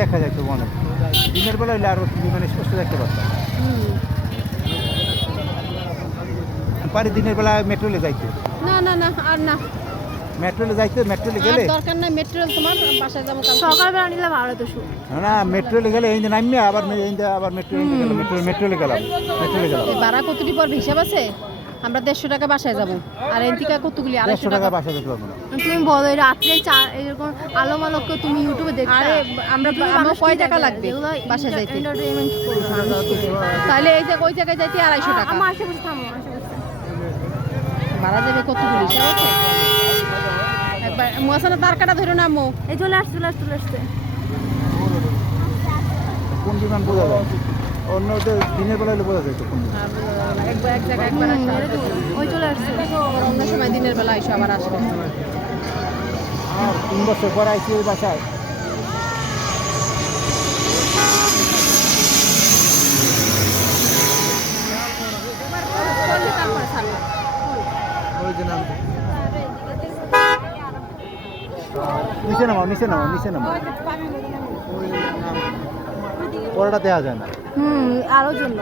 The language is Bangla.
দেখা যায় তো অনেক দিনের বেলা হইলে আরো মানে স্পষ্ট দেখতে পারতাম পারি দিনের বেলা মেট্রোলে যাইতে না না না আর না মেট্রোলে যাইতে মেট্রোলে আর গেলে দরকার নাই মেট্রো তোমার বাসায় যাবো কাল সকালবেলা নিলে ভালো তো শুট না মেট্রোলে গেলে এই যে নামিয়ে আবার আবার মেট্রোলে গেলাম মেট্রোলে গেলাম ভাড়া কতটি পর হিসাব আছে আমরা 150 টাকা বাসায় যাবো আর এন থেকে কতগুলি 150 250 টাকা টাকা বাসা যেতে পারবো না তুমি বলো এই রাত্রে এরকম আলো মালককে তুমি ইউটিউবে দেখতে আরে আমরা আমার কয় টাকা লাগবে বাসায় যাইতে এন্টারটেইনমেন্ট তাহলে এই যে ওই জায়গায় যাইতে 250 টাকা আমার আশেপাশে থামো আশেপাশে ভাড়া যাবে কতগুলি হিসাব আছে একবার মোয়াসানা তার কাটা ধরে নামো এই চলে আসছে কোন বিমান বোঝা যায় অন্য দিনের বেলা হলে বোঝা যায় তো কোন বিমান। একবার এক জায়গায় একবার আসা ওই চলে আসছে আবার অন্য সময় দিনের বেলা এসে আবার আসবে 3 বছর পর আইসি ওই বাসায় তারপরে ছাড়লাম ওই যে নাম নিচে নামো পড়াটা দেওয়া যায় না আলোর জন্য